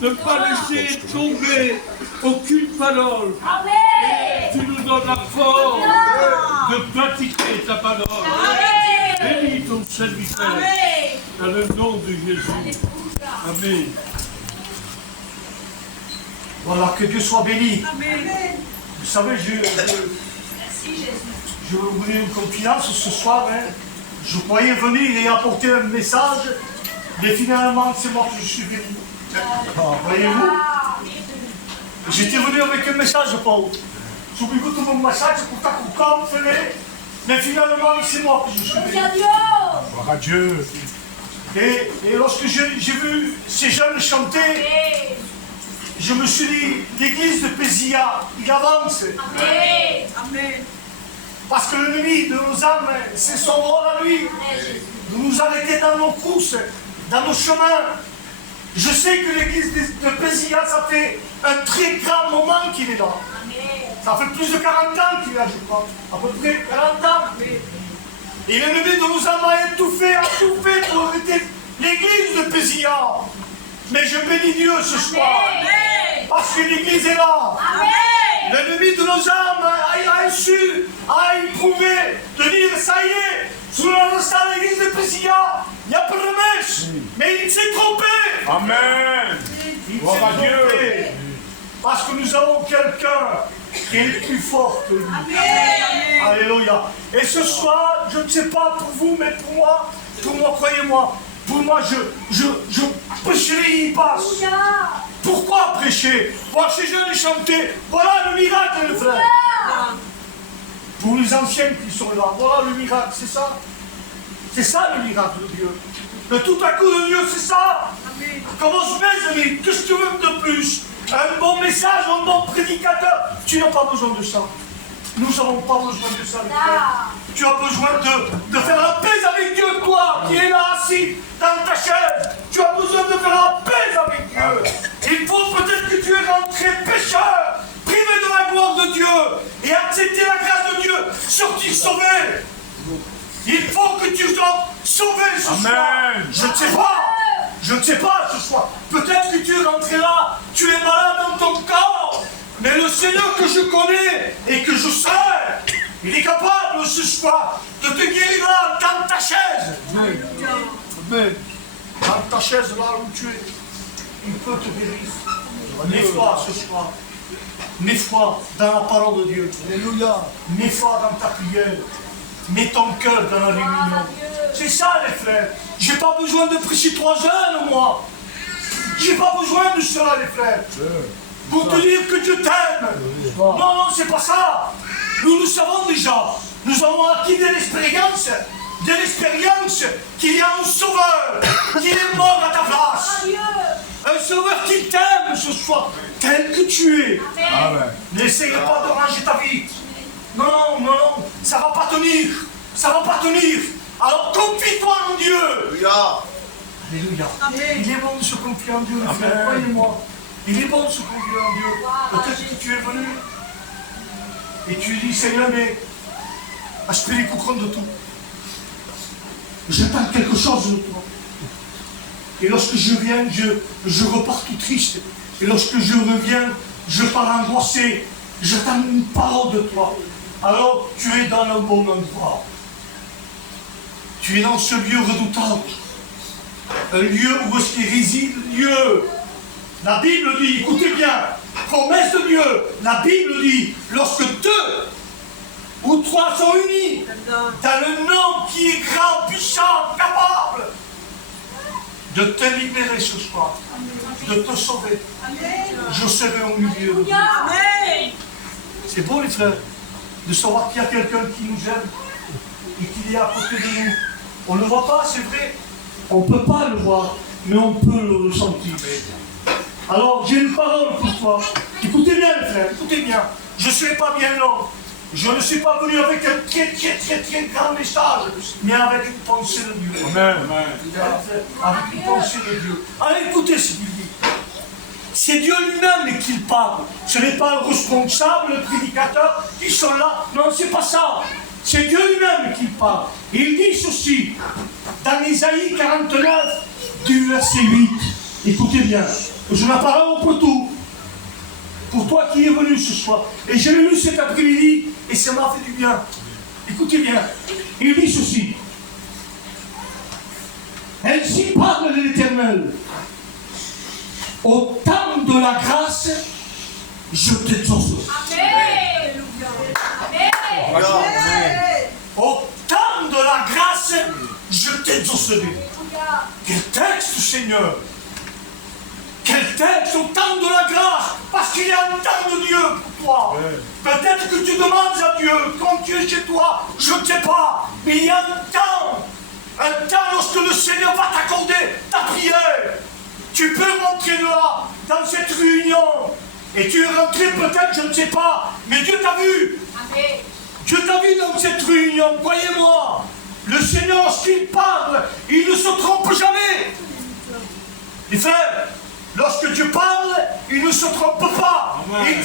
ne pas laisser tomber aucune parole. Et tu nous donnes la force de pratiquer ta parole. Bénis ton serviteur dans le nom de Jésus. Amen. Voilà, que Dieu soit béni. Vous savez, je vous donne une confidence ce soir. Hein. Je croyais venir et apporter un message, mais finalement, c'est moi que je suis venu. Voyez-vous? J'étais venu avec un message, Paul. J'oublie tout mon message, c'est pour ça qu'on fait, mais finalement, c'est moi que je suis venu. Gloire à Dieu. Et lorsque j'ai vu ces jeunes chanter, je me suis dit, l'église de Pézia, il avance. Amen. Parce que l'ennemi de nos âmes, c'est son rôle à lui. De nous arrêter dans nos courses, dans nos chemins. Je sais que l'église de Pézia, ça fait un très grand moment qu'il est là. Ça fait plus de 40 ans qu'il est là, je crois. À peu près 40 ans. Et l'ennemi de nos âmes a tout fait pour arrêter l'église de Pézia. Mais je bénis Dieu ce soir. Parce que l'église est là. L'ennemi de nos âmes a su, a éprouvé de dire ça y est, sous l'instant de l'église de Pézia, il n'y a pas de mèche. Mais il s'est trompé. Amen. Gloire à Dieu. Parce que nous avons quelqu'un qui est plus fort que lui. Alléluia. Et ce soir, je ne sais pas pour vous, mais pour moi, croyez-moi, pour moi, je prêcherai, il passe. Pourquoi prêcher? Voir ces jeunes chanter, voilà le miracle, le frère. Pour les anciens qui sont là, voilà le miracle, c'est ça. C'est ça le miracle de Dieu. Le tout à coup de Dieu, c'est ça. Commence mes amis, qu'est-ce que tu veux de plus? Un bon message, un bon prédicateur. Tu n'as pas besoin de ça. Nous n'avons pas besoin de ça, les frères. Tu as besoin de faire la paix avec Dieu, toi, qui es là assis dans ta chaise. Tu as besoin de faire la paix avec Dieu. Il faut peut-être que tu es rentré pécheur, privé de la gloire de Dieu, et accepter la grâce de Dieu, sortir sauvé. Il faut que tu sois sauvé ce soir. Je ne sais pas. Je ne sais pas ce soir. Peut-être que tu es rentré là, tu es malade dans ton corps. Mais le Seigneur que je connais et que je sais, il est capable ce soir de te guérir là, dans ta chaise. Amen. Amen. Dans ta chaise là où tu es, il peut te guérir. Mets-toi ce soir. Mets-toi dans la parole de Dieu. Alléluia. Mets-toi dans ta prière. Mets ton cœur dans la réunion. C'est ça les frères. J'ai pas besoin de prêcher 3 heures, moi. J'ai pas besoin de cela les frères. Pour te dire que Dieu t'aime. Non, c'est pas ça. Nous le savons déjà. Nous avons acquis de l'expérience qu'il y a un sauveur qui est mort à ta place. Un sauveur qui t'aime ce soir, tel que tu es. N'essaye pas de ranger ta vie. Non, ça va pas tenir. Ça va pas tenir. Alors confie-toi en Dieu. Alléluia. Il est bon de se confier en Dieu, frère. Croyez-moi. Il est bon de se confier en Dieu. Peut-être que tu es venu et tu dis, Seigneur, mais je prie les coucrons de tout. J'attends quelque chose de toi. Et lorsque je viens, je repars tout triste. Et lorsque je reviens, je pars angoissé. J'attends une parole de toi. Alors, tu es dans le bon endroit. Tu es dans ce lieu redoutable. Un lieu où est-ce qu'il réside Dieu. La Bible dit, écoutez bien, promesse de Dieu. La Bible dit, lorsque 2 ou 3 sont unis, dans le nom qui est grand, puissant, capable de te libérer ce soir, de te sauver. Je serai au milieu de vous. C'est beau les frères, de savoir qu'il y a quelqu'un qui nous aime et qu'il est à côté de nous. On ne le voit pas, c'est vrai. On ne peut pas le voir, mais on peut le ressentir. Alors, j'ai une parole pour toi. Écoutez bien, les frères, écoutez bien. Je ne serai pas bien long. Je ne suis pas venu avec un très grand message, mais avec une pensée de Dieu. Amen. Avec une pensée de Dieu. Allez, écoutez ce qu'il dit. C'est Dieu lui-même qui parle. Ce n'est pas le responsable, le prédicateur qui sont là. Non, c'est pas ça. C'est Dieu lui-même qui parle. Il dit ceci, dans Isaïe 49, du verset 8. Écoutez bien. Je la parole pour tout. Pour toi qui es venu ce soir. Et je l'ai lu cet après-midi et ça m'a fait du bien. Écoutez bien. Il dit ceci. Ainsi parle l'Éternel. Au temps de la grâce, je t'exaucerai. Amen. Amen. Au temps de la grâce, je t'exaucerai. Quel texte, Seigneur! Quel texte au temps de la grâce! Parce qu'il y a un temps de Dieu pour toi. Peut-être que tu demandes à Dieu, quand tu es chez toi, je ne sais pas, mais il y a un temps lorsque le Seigneur va t'accorder ta prière. Tu peux rentrer là, dans cette réunion, et tu es rentré peut-être, je ne sais pas, mais Dieu t'a vu. Amen. Dieu t'a vu dans cette réunion, croyez-moi. Le Seigneur, lorsqu'il parle, il ne se trompe jamais. Les frères, lorsque Dieu parle, il ne se trompe pas. Amen.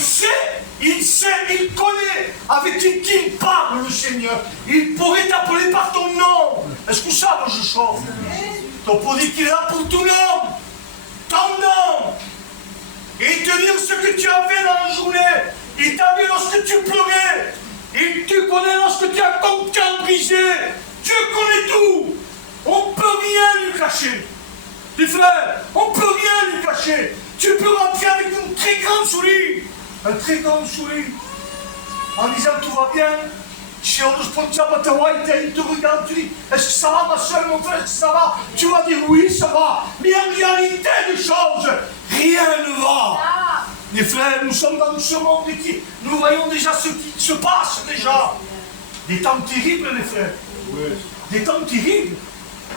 Il sait, il connaît avec qui il parle, le Seigneur. Il pourrait t'appeler par ton nom. Est-ce que ça, je chauffe? Donc pour dire qu'il est là pour tout nom. Ton nom. Et te dire ce que tu as fait dans la journée. Il t'a vu lorsque tu pleurais. Il te connaît lorsque tu as ton cœur brisé. Dieu connaît tout. On ne peut rien lui cacher. Les frères, on ne peut rien lui cacher. Tu peux rentrer avec une très grande souris. Un très grand sourire. En disant tout va bien. Si on te prend ça, il te regarde, tu dis, est-ce que ça va ma soeur, mon frère, est-ce que ça va? Tu vas dire oui, ça va. Mais en réalité des choses, rien ne va. Les frères, nous sommes dans ce monde et nous voyons déjà ce qui se passe déjà. Des temps terribles, les frères. Oui. Des temps terribles.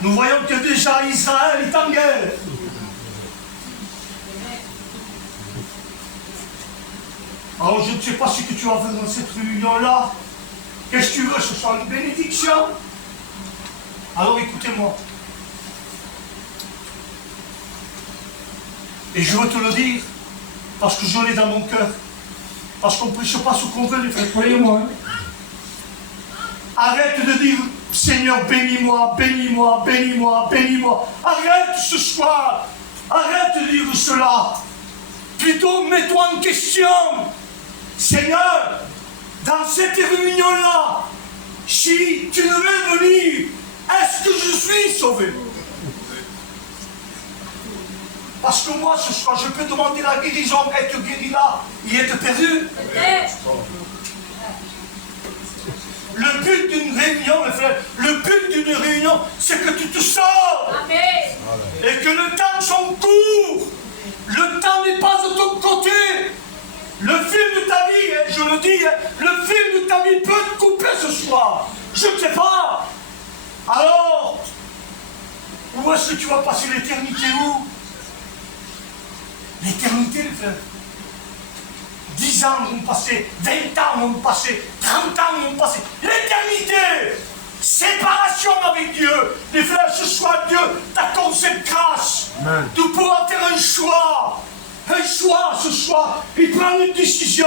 Nous voyons que déjà Israël est en guerre. Alors je ne sais pas ce que tu vas faire dans cette réunion-là. Qu'est-ce que tu veux? Ce soit une bénédiction. Alors écoutez-moi. Et je veux te le dire, parce que je l'ai dans mon cœur. Parce qu'on ne prêche pas ce qu'on veut, les frères, croyez-moi. Arrête de dire, Seigneur, bénis-moi, bénis-moi, bénis-moi, bénis-moi. Arrête ce soir. Arrête de dire cela. Plutôt, mets-toi en question. Seigneur, dans cette réunion-là, si tu devais venir, est-ce que je suis sauvé? Parce que moi, ce soir, je peux demander la guérison, être guéri là, il est perdu. Le but d'une réunion, mes frères, le but d'une réunion, c'est que tu te sors. Amen. Et que le temps soit court. Le temps n'est pas de ton côté. Le fil de ta vie, je le dis, le fil de ta vie peut te couper ce soir. Je ne sais pas. Alors, où est-ce que tu vas passer l'éternité? Où? L'éternité, les frères. 10 ans vont passer, 20 ans vont passer, 30 ans vont passer. L'éternité, séparation avec Dieu. Les frères, ce soir, Dieu t'accorde cette grâce de pouvoir faire un choix. Un choix ce soir. Il prend une décision.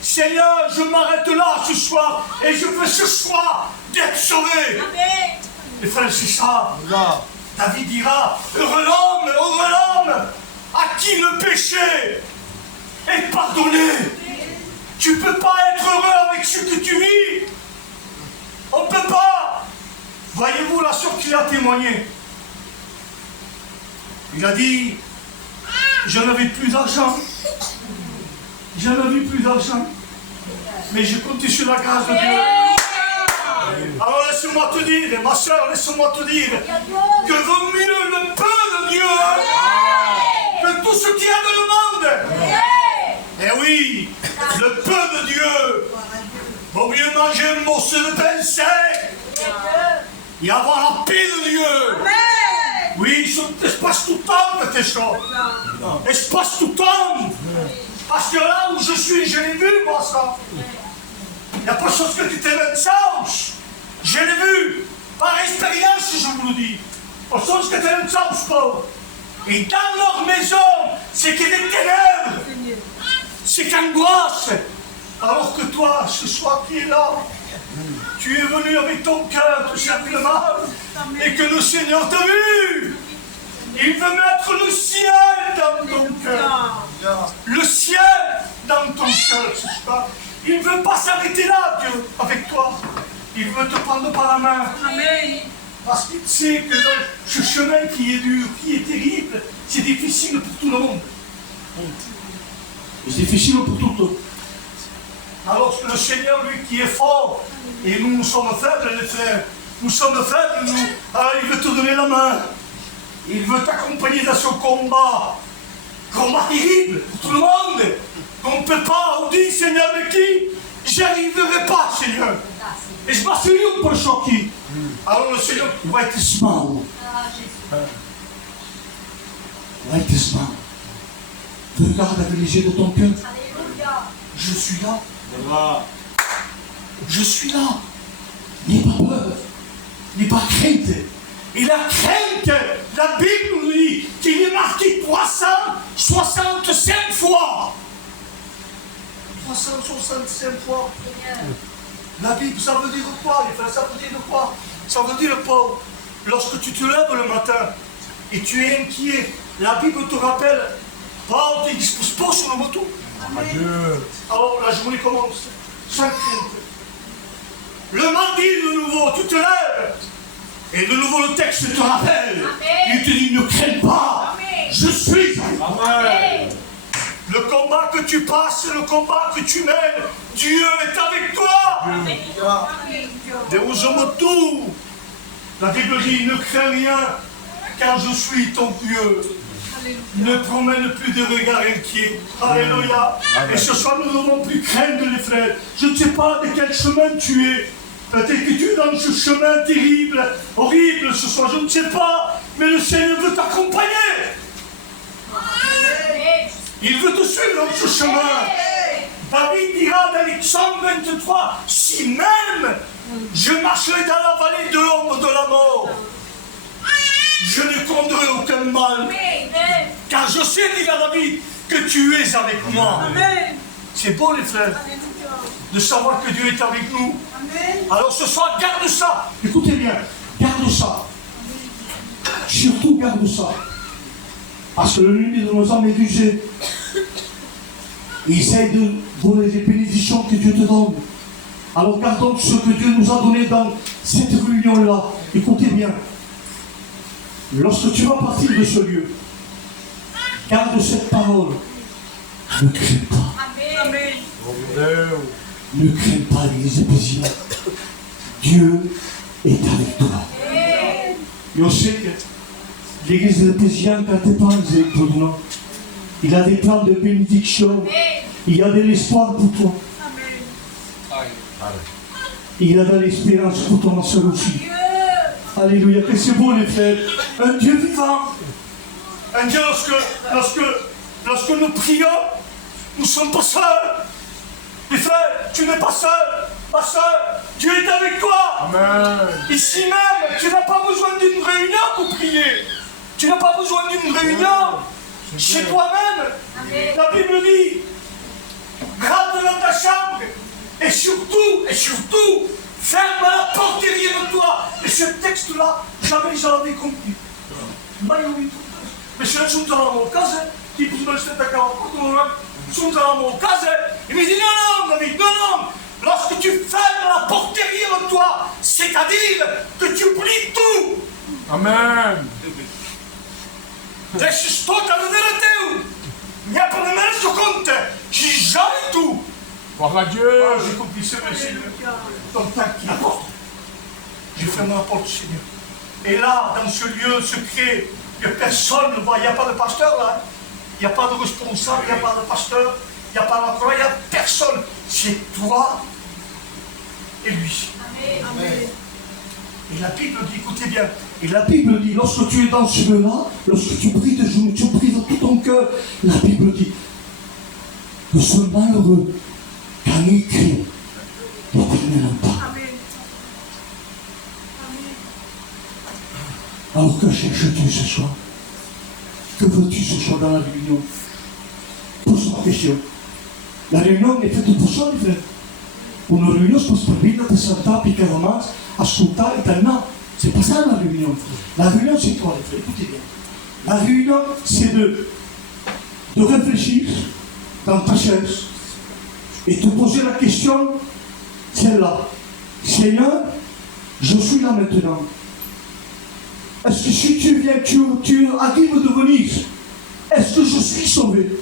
Seigneur, je m'arrête là ce soir et je fais ce choix d'être sauvé. Amen. Les frères, c'est ça. David dira, heureux l'homme, à qui le péché est pardonné. Tu ne peux pas être heureux avec ce que tu vis. On ne peut pas. Voyez-vous la sœur qui a témoigné. Il a dit, je n'avais plus d'argent. Je n'avais plus d'argent. Mais je comptais sur la grâce de Dieu. Alors laisse-moi te dire, ma soeur, laisse-moi te dire, que vaut mieux le peu de Dieu que tout ce qu'il y a dans le monde. Eh oui, le peu de Dieu. Vaut mieux manger un morceau de pain sec et avoir la paix de Dieu. Oui, espace tout temps, tes choses. Espace tout temps. Parce que là où je suis, je l'ai vu, moi, ça. Il n'y a pas de chose que tu t'es même sens. Je l'ai vu. Par expérience, je vous le dis. Pas de chose que tu t'es même sens, Paul. Et dans leur maison, c'est qu'il y a des ténèbres. C'est qu'angoisse. Alors que toi, ce soir qui est là, tu es venu avec ton cœur, tout simplement, et que le Seigneur t'a vu. Il veut mettre le ciel dans ton cœur. Il ne veut pas s'arrêter là, Dieu, avec toi. Il veut te prendre par la main. Amen. Parce qu'il sait que dans ce chemin qui est dur, qui est terrible, c'est difficile pour tout le monde. C'est difficile pour tout le monde. Alors le Seigneur, lui, qui est fort, et nous sommes faibles, les frères. Nous sommes faibles, nous. Alors il veut te donner la main. Il veut t'accompagner dans ce combat. Combat terrible pour tout le monde. Qu'on ne peut pas, on dit, Seigneur, mais qui? J'y arriverai pas, Seigneur. Et je m'assure pour le choquer. Alors le Seigneur va être smart. Va être smart. Regarde avec les yeux de ton cœur. Je suis là. Je suis là. N'aie pas peur. N'aie pas crainte. Et la crainte, la Bible nous dit qu'il est marqué 365 fois. 365 fois. La Bible, ça veut dire quoi, les frères? Ça veut dire quoi? Ça veut dire, Paul, lorsque tu te lèves le matin et tu es inquiet, la Bible te rappelle, Paul te dispose pas sur le moto. Alors la journée commence. Sans crainte. Le mardi, de nouveau, tu te lèves. Et de nouveau, le texte te rappelle. Il te dit, ne crains pas. Je suis. Amen. Le combat que tu passes, le combat que tu mènes, Dieu est avec toi. Deus. La Bible dit, ne crains rien, car je suis ton Dieu. Ne promène plus de regard inquiet. Alléluia. Et ce soir, nous ne devons plus craindre, les frères. Je ne sais pas de quel chemin tu es. Peut-être que tu es dans ce chemin terrible, horrible ce soir, je ne sais pas. Mais le Seigneur veut t'accompagner. Il veut te suivre dans ce chemin. David dira dans les Psaumes 23, si même je marcherai dans la vallée de l'ombre de la mort, je ne craindrai aucun mal. Car je sais, dit David, que tu es avec moi. C'est beau, les frères, de savoir que Dieu est avec nous. Alors ce soir, garde ça. Écoutez bien, garde ça. Surtout garde ça. Parce que le limite de nos âmes est usé. Il essaye de donner les bénédictions que Dieu te donne. Alors gardons ce que Dieu nous a donné dans cette réunion-là. Écoutez bien. Lorsque tu vas partir de ce lieu, garde cette parole. Ne crains pas. Ne crains pas, l'église éphésienne. Dieu est avec toi. Et on sait que l'église éphésienne, quand elle parle, il a des plans de bénédiction. Il y a de l'espoir pour toi. Il a de l'espérance pour ton soeur aussi. Alléluia, que c'est beau, les frères. Un Dieu vivant. Un Dieu, lorsque nous prions, nous ne sommes pas seuls. Les frères, tu n'es pas seul. Pas seul. Dieu est avec toi. Amen. Ici même, tu n'as pas besoin d'une réunion pour prier. Tu n'as pas besoin d'une réunion chez toi-même. La Bible dit, rentre dans ta chambre et surtout, ferme la porte derrière toi. Et ce texte-là, jamais je l'avais compris. Mais se sono tornato a casa, tipo sono stato a casa, sono tornato a casa et mi dit non, David, non, lorsque tu fermes la porte derrière toi, c'est-à-dire que tu oublies tout. Amen. Deixes tot a vedere teu. Mi ha permesso con te, ci gère tout. Gloire à Dieu. J'ai compris ce Seigneur. Donc t'inquiète la porte. Je ferme la porte, Seigneur. Et là, dans ce lieu secret, que personne ne voit, il n'y a pas de pasteur là. Il n'y a pas de responsable, il n'y a pas de pasteur, il n'y a pas de croix, il n'y a personne. C'est toi et lui. Amen. Et la Bible dit, écoutez bien, et la Bible dit, lorsque tu es dans ce lieu-là, lorsque tu pries de jour, tu pries de tout ton cœur, la Bible dit que ce malheureux, quand il crie, l'Éternel entend. Alors que cherches-tu ce soir? Que veux-tu ce soir dans la réunion? Pose la question. La réunion est faite pour ça, les frères. Una riunione sposta vita per saltare, piccare romanzo, ascoltare, eternamente. C'est pas ça la réunion. La réunion, c'est quoi, les frères? Écoutez bien. La réunion, c'est de réfléchir dans ta chaise. et te poser la question, celle-là. Seigneur, je suis là maintenant. Est-ce que si tu viens, tu arrives de venir, est-ce que je suis sauvé?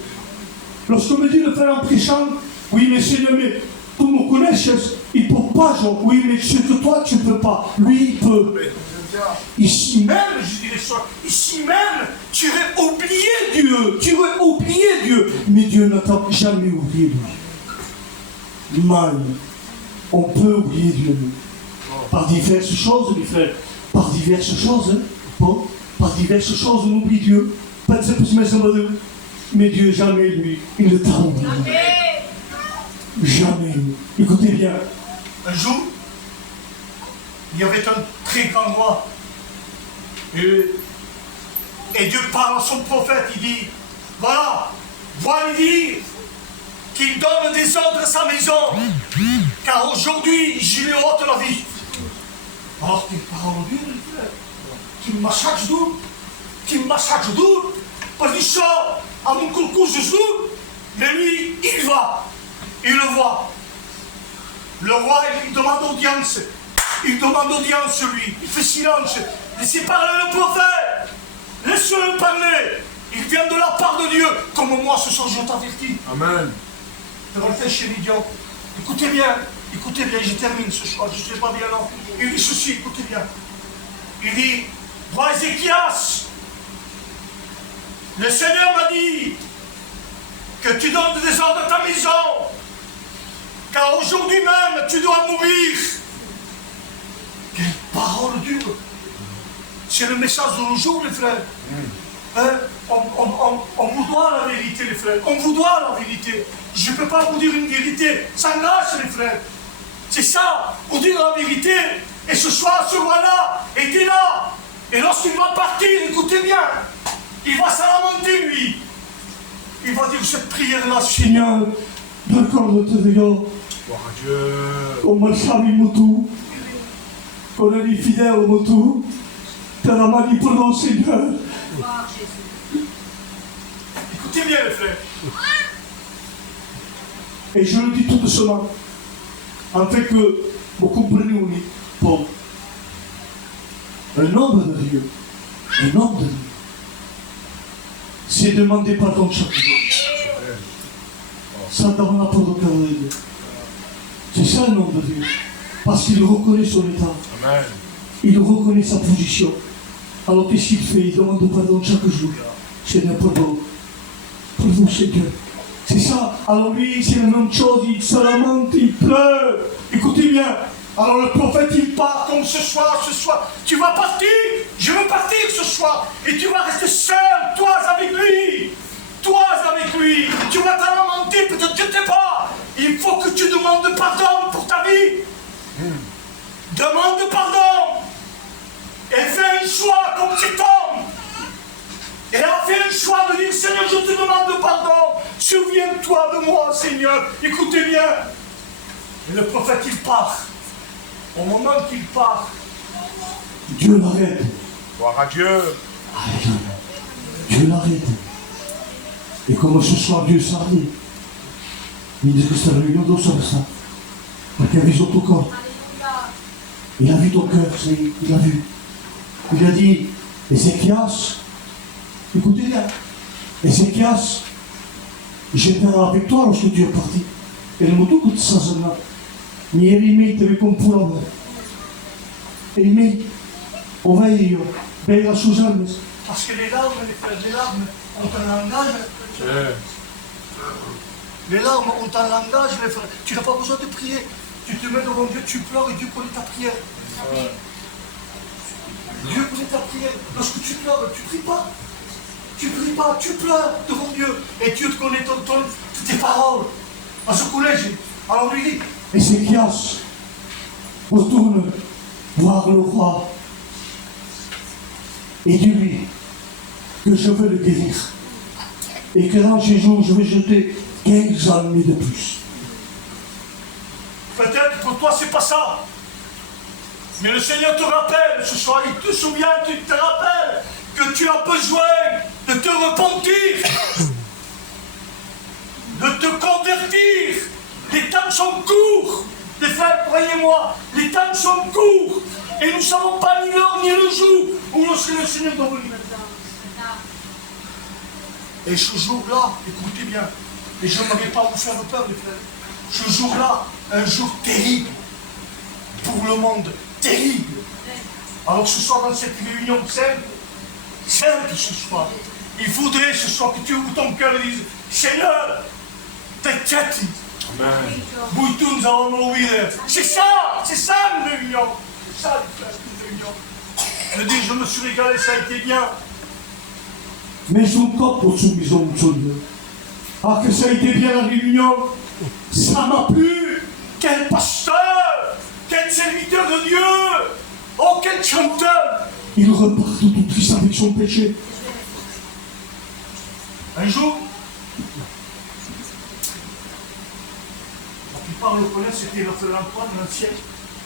Lorsqu'on me dit le frère en prêchant, oui mais Seigneur, mais tout me connaissent, il ne peut pas, genre, oui mais ce que toi tu ne peux pas, lui il peut. Ici même, je dirais ça, ici même, tu aurais oublié Dieu, mais Dieu n'a jamais oublié Dieu. Mal, on peut oublier Dieu, par diverses choses, mes frères, par diverses choses, par diverses choses, on oublie Dieu. Mais Dieu, jamais lui, il ne t'a oublié. Jamais. Écoutez bien, un jour, il y avait un très grand roi. Et Dieu parle à son prophète, il dit, voilà, va lui dire qu'il donne des ordres à sa maison, car aujourd'hui, je lui ôte la vie. Alors, tes paroles dures, frère, tu me massacres d'où, parce que ça, à mon coucou, je joue, mais lui, il va, il le voit. Le roi, il demande audience. Il demande audience, lui. Il fait silence. Laissez parler le prophète. Laissez-le parler. Il vient de la part de Dieu. Comme moi, ce soir, je t'avertis. Amen. Devant le péché l'idiot. Écoutez bien, je termine ce soir. Je ne sais pas bien là. Il dit ceci, écoutez bien. Il dit, roi Ézéchias, le Seigneur m'a dit que tu donnes des ordres à ta maison. Car aujourd'hui même, tu dois mourir. Quelle parole dure. C'est le message de nos jours, les frères. Hein? On vous doit la vérité, les frères. On vous doit la vérité. Je ne peux pas vous dire une vérité sans grâce, les frères. C'est ça, pour dire la vérité. Et ce soir, ce roi-là était là. Et lorsqu'il va partir, écoutez bien, il va s'en lamenter, lui. Il va dire cette prière-là, Seigneur, accorde-te Dieu. Gloire à Dieu. Comme le chami motu, qu'on est fidèle au motu, t'as la manipulation, Seigneur. Écoutez bien, les frères. Et je le dis tout doucement, afin que vous compreniez pour un homme de Dieu, c'est demander pardon chaque jour. Ça dans la pour le cœur de Dieu. C'est ça un homme de Dieu. Parce qu'il reconnaît son état. Amen. Il reconnaît sa position. Alors qu'est-ce qu'il fait? Il demande pardon chaque jour. Seigneur, pardon. Pardon, Seigneur. C'est ça. Alors lui, c'est la même chose. Il se lamente, il pleure. Écoutez bien. Alors le prophète, il part comme ce soir. Tu vas partir. Je veux partir ce soir. Et tu vas rester seul, toi avec lui. Tu vas t'en lamenter, peut-être que tu n'es pas. Il faut que tu demandes pardon pour ta vie. Demande pardon. Et fais un choix comme cet homme. Et a fait un choix de dire, Seigneur, je te demande pardon. Souviens-toi de moi, Seigneur. Écoutez bien. Et le prophète, il part. Au moment qu'il part, Dieu l'arrête. Gloire à Dieu. Dieu l'arrête. Et comme ce soir, Dieu s'arrête. Il dit que c'est la réunion d'eau sur ça. Parce qu'il a vu ton corps. Il a vu ton cœur, il a vu. Il a dit, Ézéchias, écoutez bien, Ézéchias, j'étais avec toi lorsque tu es parti. Et le mot tout ça, ça là. Ni Élimé, tu avais comme pour la main. Élimé, on va y aller à Suzanne. Parce que les larmes, les larmes ont un langage. Les larmes ont un langage, les frères. Tu n'as pas besoin de prier. Tu te mets devant Dieu, tu pleures et Dieu connaît ta prière. Dieu connaît ta prière. Lorsque tu pleures, tu ne pries pas. Tu ne pries pas, tu pleures devant Dieu. Et Dieu te connaît tes paroles. À ce collège. Alors lui dit, Ézéchias, retourne voir le roi. Et dis-lui que je veux le guérir. Et que dans ces jours, je vais jeter 15 années de plus. Peut-être pour toi, c'est pas ça. Mais le Seigneur te rappelle ce soir, il te souvient, tu te rappelles que tu as besoin de te repentir, de te convertir. Les moi, les temps sont courts et nous ne savons pas ni l'heure ni le jour où le Seigneur va venir. Et ce jour-là, écoutez bien, et je n'aimerais pas vous faire peur, les frères, ce jour-là, un jour terrible pour le monde, terrible. Alors ce soir, dans cette réunion simple ce soir, il faudrait ce soir que tu ouvres ton cœur et dises, Seigneur, t'inquiète. Bouille-tout, nous allons ouvrir. C'est ça une réunion. C'est ça une réunion. Je dis, je me suis régalé, ça a été bien. Mais je ne crois pas sur mes hommes, ah, que ça a été bien la réunion. Ça m'a plu. Quel pasteur, quel serviteur de Dieu. Oh, quel chanteur. Il repart tout triste avec son péché. Un jour, la plupart le connaissent, c'était le frère Antoine, l'ancien.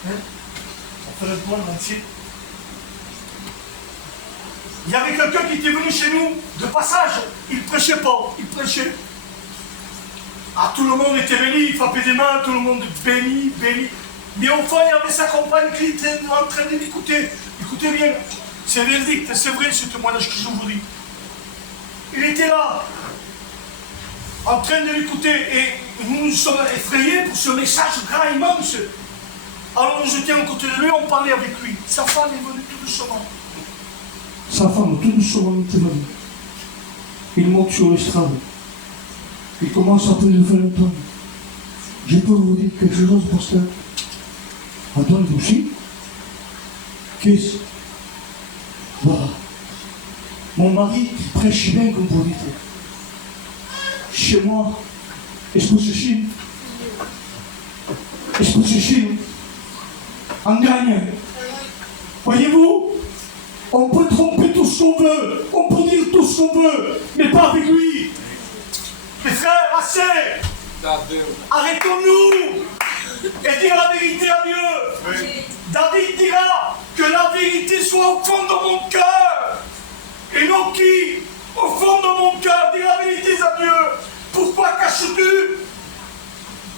Le frère Antoine, l'ancien. Il y avait quelqu'un qui était venu chez nous de passage. Il ne prêchait pas, il prêchait. Ah, tout le monde était béni, il frappait des mains, tout le monde béni. Mais enfin, il y avait sa compagne qui était en train de l'écouter. Écoutez bien, c'est véridique, c'est vrai ce témoignage que je vous dis. Il était là, en train de l'écouter, et nous nous sommes effrayés pour ce message grand, immense. Alors nous étions à côté de lui, on parlait avec lui. Sa femme est venue tout doucement. Sa femme, tout doucement, était venue. Il monte sur l'estrade. Il commence à appeler le frère Antoine. Je peux vous dire quelque chose, pasteur? Antoine, vous aussi? Qu'est-ce? Voilà. Mon mari qui prêche bien comme vous dites. Chez moi, est-ce que c'est Chine? Est-ce que c'est Chine? En gagne. Voyez-vous, on peut tromper tout ce qu'on veut, on peut dire tout ce qu'on veut, mais pas avec lui. Mes frères, assez. Arrêtons-nous et dire la vérité à Dieu. Oui. David dira que la vérité soit au fond de mon cœur. Et non qui, au fond de mon cœur, dire la vérité à Dieu. Pourquoi caches-tu?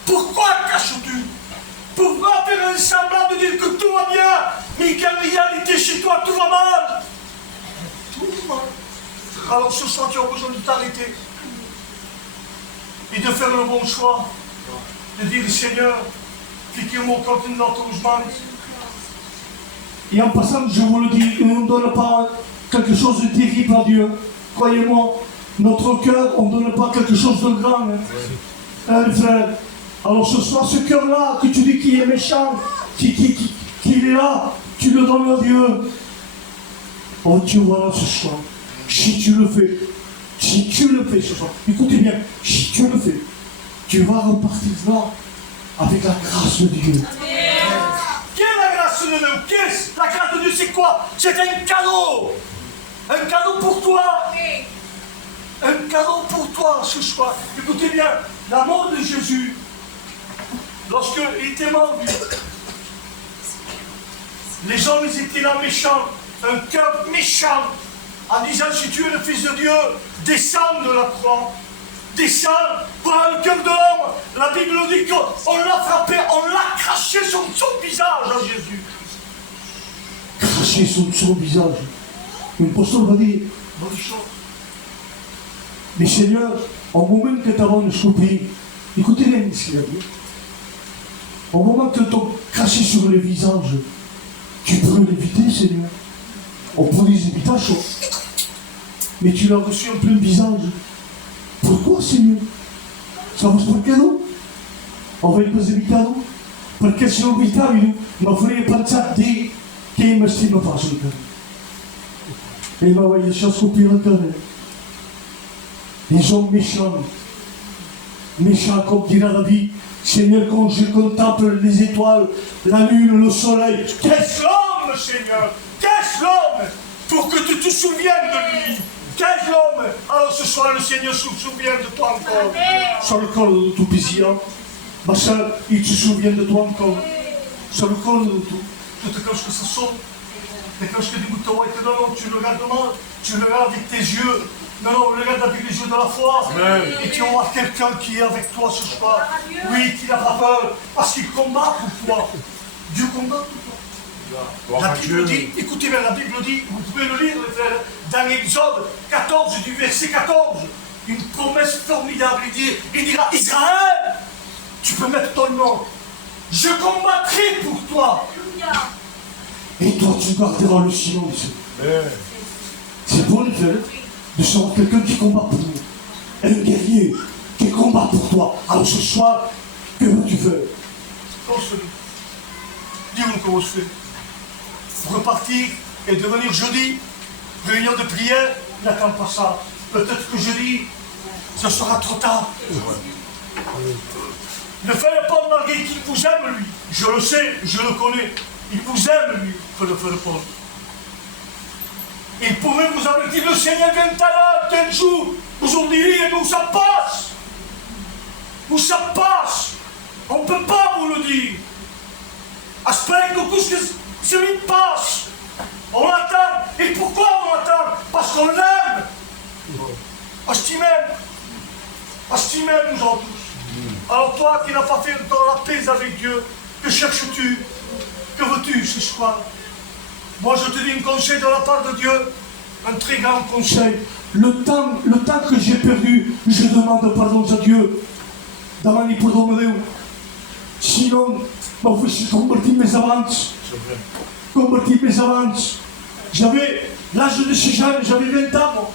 Pourquoi caches-tu? Pourquoi faire un semblant de dire que tout va bien, mais qu'en réalité chez toi tout va mal? Tout va mal. Alors ce soir tu as besoin de t'arrêter et de faire le bon choix, de dire Seigneur, fiquez-moi quand dans ton chemin. Et en passant, je vous le dis, on ne donne pas quelque chose de terrible à Dieu. Croyez-moi, notre cœur, on ne donne pas quelque chose de grand. Hein, frère. Alors ce soir, ce cœur-là, que tu dis qu'il est méchant, qu'il est là, tu le donnes à Dieu. Oh, tu vois ce soir, si tu le fais ce soir, écoutez bien, si tu le fais, tu vas repartir là avec la grâce de Dieu. Quelle est la grâce de Dieu? Qu'est-ce? La grâce de Dieu, c'est quoi? C'est un cadeau. Un cadeau pour toi. Un cadeau pour toi ce soir. Écoutez bien, la mort de Jésus, lorsqu'il était mort, les hommes ils étaient là méchants, un cœur méchant, en disant si tu es le Fils de Dieu, descends de la croix. Descends, prends le cœur de l'homme. La Bible dit qu'on l'a frappé, on l'a craché sur son visage à Jésus. Craché sur son visage. Le pasteur va dire, bonne chose. Mais Seigneur, au moment que tu as le souper, écoutez bien ce qu'il a dit. Au moment que tu as craché sur le visage, tu peux l'éviter, Seigneur. On peut les éviter à chaud. Mais tu l'as reçu en plein visage. Pourquoi, Seigneur? Ça va per cadeau? Avete presentato? Perché se non evitavi, ma avrei pensato di che mi stima facile. Et il m'a laissé scoprire le cœur. Les hommes méchants, méchants comme dira la vie. Seigneur, quand je contemple les étoiles, la lune, le soleil, qu'est-ce l'homme, Seigneur? Qu'est-ce l'homme? Pour que tu te souviennes de lui. Qu'est-ce l'homme? Alors ce soir, le Seigneur se souvient de toi encore. Sur le col de tout plaisir. Ma soeur, il se souvient de toi encore. Sur le col de tout. Toutes les choses que ça sonne. Les choses que des boutons étaient non, tu le regardes mal. Tu le regardes avec tes yeux. Non, le regarde avec les yeux de la foi. Et tu auras quelqu'un qui est avec toi ce soir. Oui, qui n'a pas peur. Parce qu'il combat pour toi. Dieu combat pour toi. Gloire La à Bible Dieu. dit, écoutez bien, la Bible dit, vous pouvez le lire frère, dans Exode 14, du verset 14, une promesse formidable. Il dira, Israël, tu peux mettre ton nom, je combattrai pour toi. Et toi, tu garderas le silence. Amen. C'est bon, frère, de savoir quelqu'un qui combat pour nous. Un guerrier qui combat pour toi. Alors ce soir, que veux-tu faire? Pense-le. Dis-nous comment je fais. Repartir et devenir jeudi, réunion de prière, n'attends pas ça. Peut-être que jeudi, ce sera trop tard. Ne faites pas malgré qu'il vous aime, lui. Je le sais, je le connais. Il vous aime, lui, que le faire Paul. Il pouvait vous avertir, le Seigneur vient là, tel jour. Aujourd'hui, et nous, ça passe. Où ça passe. On ne peut pas vous le dire. Aspect que ce qui passe. On l'attend. Et pourquoi on l'attend? Parce qu'on l'aime. Parce qu'il m'aime. Parce qu'il m'aime, nous en tous. Alors toi qui n'as pas fait encore la paix avec Dieu, que cherches-tu? Que veux-tu ce soir? Moi je te dis un conseil de la part de Dieu, un très grand conseil. Le temps que j'ai perdu, je demande pardon à Dieu. Demande pardon à Dieu. Sinon, je suis converti mes avances. Converti mes avances. J'avais l'âge de ces jeunes, j'avais 20 ans. Moi.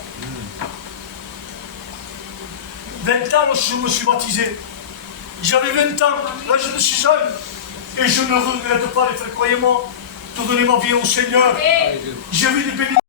20 ans, je me suis baptisé. J'avais 20 ans, l'âge de ces jeunes. Et je ne regrette pas les frères, croyez-moi. De donner ma vie au Seigneur. J'ai vu des bénédictions.